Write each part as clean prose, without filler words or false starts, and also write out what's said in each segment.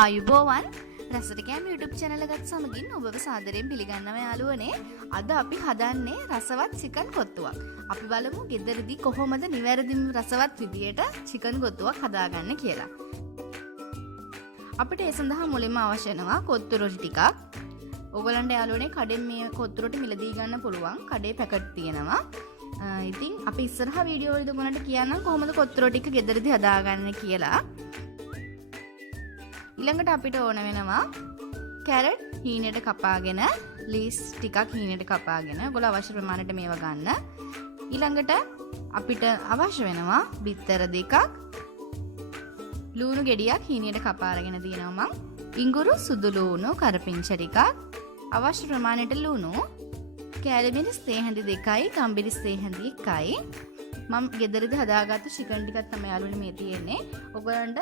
ආයුබෝවන් රසටකෑම YouTube channel එකත් සමගින් ඔබව සාදරයෙන් පිළිගන්නවා යාළුවනේ. අද අපි හදන්නේ රසවත් චිකන් කොත්තුවක්. අපි බලමු ගෙදරදී කොහොමද නිවැරදිම රසවත් විදියට චිකන් කොත්තුවක් හදාගන්න කියලා. අපිට ඒ සඳහා මුලින්ම අවශ්‍ය වෙනවා කොත්තු රොටි ටිකක්. ඔයගලන්ට යාළුවනේ කඩෙන් මේ කොත්තු රොටි මිලදී ගන්න පුළුවන්. කඩේ පැකට් තියෙනවා. ඉතින් අපි ඉස්සරහා වීඩියෝ වලදී ඔයගලන්ට කියන්නම් කොහොමද කොත්තු රොටි ටික ගෙදරදී හදාගන්න කියලා. ඊළඟට අපිට ඕන වෙනවා කැරට් හීනෙට කපාගෙන ලීස් ටිකක් හීනෙට කපාගෙන ඔයගොල්ලෝ අවශ්‍ය ප්‍රමාණයට මේවා ගන්න. ඊළඟට අපිට අවශ්‍ය වෙනවා බිත්තර දෙකක්, ලූණු ගෙඩියක් හීනෙට කපා අරගෙන තියෙනවා මම. ඉඟුරු සුදු ලූණු කරපිංච ටිකක්, අවශ්‍ය ප්‍රමාණයට ලුණු, කැලමිරිස් තේ හැඳි 2යි, ගම්බිරිස් තේ හැඳි 1යි. මම ගෙදරදී හදාගත්තු චිකන් ටිකක් තමයි යාළුවනේ මේ තියෙන්නේ. ඔයගලන්ට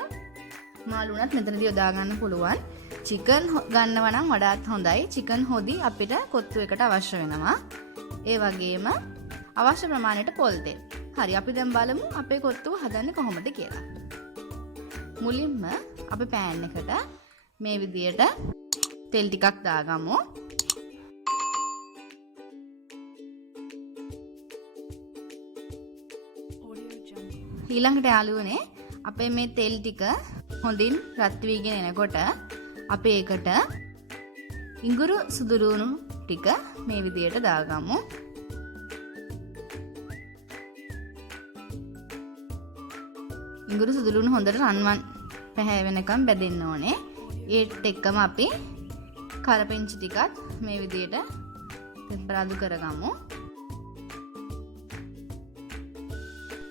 මාළුණත් මෙතනදී යොදා ගන්න පුළුවන්. චිකන් ගන්නවා නම් වඩාත් හොඳයි. චිකන් හොදි අපිට කොත්තු එකට අවශ්‍ය වෙනවා. ඒ වගේම අවශ්‍ය ප්‍රමාණයට පොල් තෙල්. හරි අපි දැන් බලමු අපේ කොත්තුව හදන්නේ කොහොමද කියලා. මුලින්ම අපි පෑන් එකට මේ විදියට තෙල් ටිකක් දාගමු. ඊළඟට යාළුවනේ අපේ මේ තෙල් ටික හොඳින් රත් වීගෙන එනකොට අපි ඒකට ඉඟුරු සුදු ලූණු ටික මේ විදියට දාගමු. ඉඟුරු සුදු ලූණු හොඳට රන්වන් පැහැවෙනකම් බැදෙන්න ඕනේ. ඒත් එක්කම අපි කරපිංචි ටිකත් මේ විදියට තෙම්පරාදු කරගමු.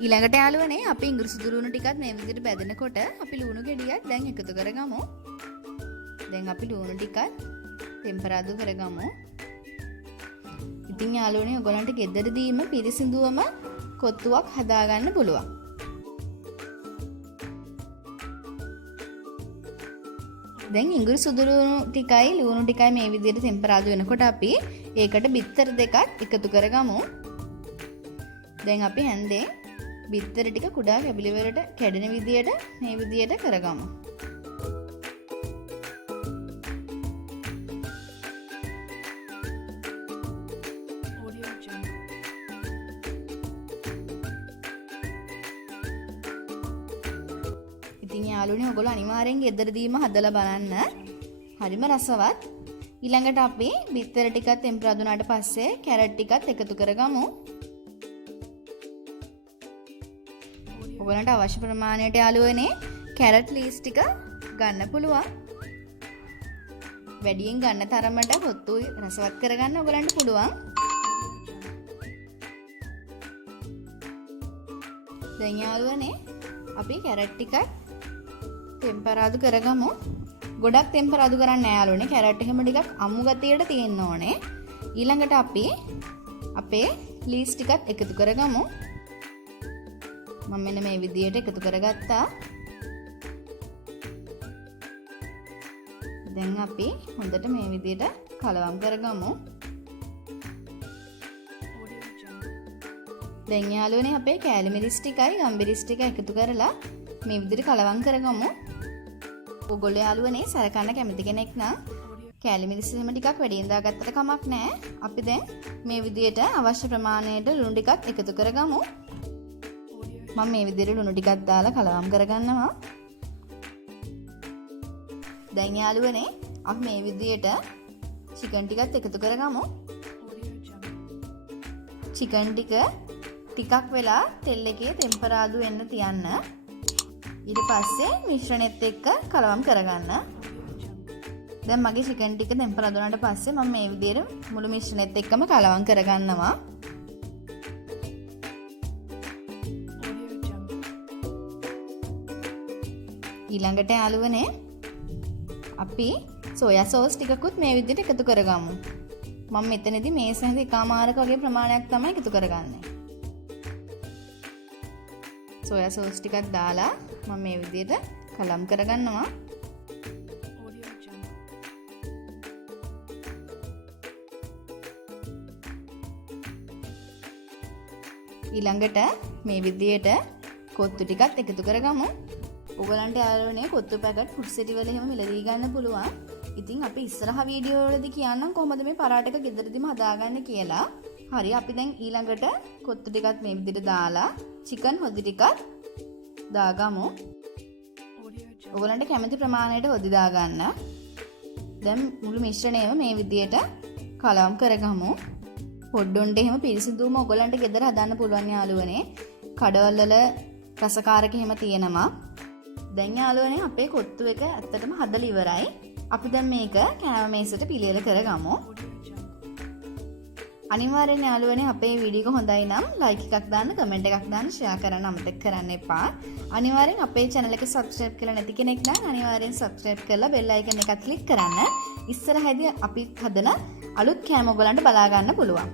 ඊළඟට යාළුවනේ අපි ඉඟුරු සුදු ලූණු ටිකත් මේ විදිහට බැදෙනකොට අපි ලූණු ගෙඩියක් දැන් එකතු කරගමු. දැන් අපි ලූණු ටිකත් තෙම්පරාදු කරගමු. ඉතින් යාළුවනේ ඔයගලන්ට ගෙදරදීම පිරිසිදුවම කොත්තුවක් හදාගන්න පුළුවන්. දැන් ඉඟුරු සුදු ලූණු ටිකයි ලූණු ටිකයි මේ විදිහට තෙම්පරාදු වෙනකොට අපි ඒකට බිත්තර දෙකක් එකතු කරගමු. දැන් අපි හැන්දේ බිත්තර ටික කුඩා කැබලි වලට කැඩෙන විදියට මේ විදියට කරගමු. ඉතින් යාළුවනේ ඔයගොල්ලෝ අනිවාර්යෙන් ගෙදරදීම හදලා බලන්න. හරිම රසවත්. ඊළඟට අපි බිත්තර ටිකත් තෙම්පරාදු වුණාට පස්සේ කැරට් ටිකත් එකතු කරගමු. ඔයගලන්ට අවශ්‍ය ප්‍රමාණයට යාළුවනේ කැරට් ලීස් ටික ගන්න පුළුවන්. වැඩියෙන් ගන්න තරමට කොත්තු රසවත් කරගන්න ඔයගලන්ට පුළුවන්. දැන් යාළුවනේ අපි කැරට් ටික තෙම්පරාදු කරගමු. ගොඩක් තෙම්පරාදු කරන්න නෑ යාළුවනේ. කැරට් එකම ටිකක් අමු ගතියට තියෙන්න ඕනේ. ඊළඟට අපි අපේ ලීස් ටිකත් එකතු කරගමු. මම මෙන්න මේ විදියට එකතු කරගත්තා. දැන් අපි හොඳට මේ විදියට කලවම් කරගමු. දැන් යාළුවනේ අපේ කැලමිරිස් ටිකයි ගම්බිරිස් ටික එකතු කරලා මේ විදියට කලවම් කරගමු. ඔයගොල්ලෝ යාළුවනේ සරකන්න කැමති කෙනෙක් නම් කැලමිරිස් එහෙම ටිකක් වැඩියෙන් දාගත්තට කමක් නැහැ. අපි දැන් මේ විදියට අවශ්‍ය ප්‍රමාණයට ලුණු ටිකත් එකතු කරගමු. මම මේ විදිහට ලුණු ටිකක් දාලා කලවම් කරගන්නවා. දැන් යාළුවනේ අපි මේ විදිහට චිකන් ටිකත් එකතු කරගමු. චිකන් ටික ටිකක් වෙලා තෙල් එකේ තෙම්පරාදු වෙන්න තියන්න. ඊට පස්සේ මිශ්‍රණෙත් එක්ක කලවම් කරගන්න. දැන් මගේ චිකන් ටික තෙම්පරාදු වුණාට පස්සේ මම මේ විදිහට මුළු මිශ්‍රණෙත් එක්කම කලවම් කරගන්නවා. ඊළඟට යාළුවනේ අපි සෝයා සෝස් ටිකකුත් මේ විදිහට එකතු කරගමු. මම මෙතනදී මේස හැඳි එකමාරක වගේ ප්‍රමාණයක් තමයි එකතු කරගන්නේ. සෝයා සෝස් ටිකක් දාලා මම මේ විදිහට කලම් කරගන්නවා. ඊළඟට මේ විදිහට කොත්තු ටිකත් එකතු කරගමු. ඔයගලන්ට යාළුවනේ කොත්තු පැකට් ෆුඩ් සිටි වල එහෙම මිලදී ගන්න පුළුවන්. ඉතින් අපි ඉස්සරහ වීඩියෝ වලදී කියන්නම් කොහොමද මේ පරාට එක ගෙදරදීම හදාගන්නේ කියලා. හරි අපි දැන් ඊළඟට කොත්තු ටිකත් මේ විදිහට දාලා චිකන් හොදි ටිකත් දාගමු. ඔයගලන්ට කැමති ප්‍රමාණයට හොදි දාගන්න. දැන් මුළු මිශ්‍රණයම මේ විදිහට කලවම් කරගමු. පොඩ්ඩොන්ට එහෙම පිරිසිදුම ඔයගලන්ට ගෙදර හදන්න පුළුවන් යාළුවනේ. කඩවල වල රසකාරක එහෙම තියෙනවා. දැන් යාළුවනේ අපේ කොත්තු එක ඇත්තටම හදලා ඉවරයි. අපි දැන් මේක කෑම මේසෙට පිළියෙල කරගමු. අනිවාර්යෙන් යාළුවනේ අපේ වීඩියෝ එක හොඳයි නම් ලයික් එකක් දාන්න, කමෙන්ට් එකක් දාන්න, ෂෙයා කරන්න අමතක කරන්න එපා. අනිවාර්යෙන් අපේ channel එක subscribe කරලා නැති කෙනෙක් නම් අනිවාර්යෙන් subscribe කරලා bell icon එකත් click කරන්න. ඉස්සරහදී අපි හදන අලුත් කෑම ඔයගලන්ට බලා ගන්න පුළුවන්.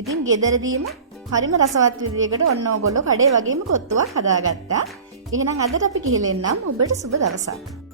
ඉතින් ගෙදරදීම හරිම රසවත් විදියකට ඔන්න ඕගොල්ලෝ කඩේ වගේම කොත්තුවක් හදාගත්තා. එහෙනම් අදට අපි ගිහලා එන්නම්. ඔබට සුබ දවසක්.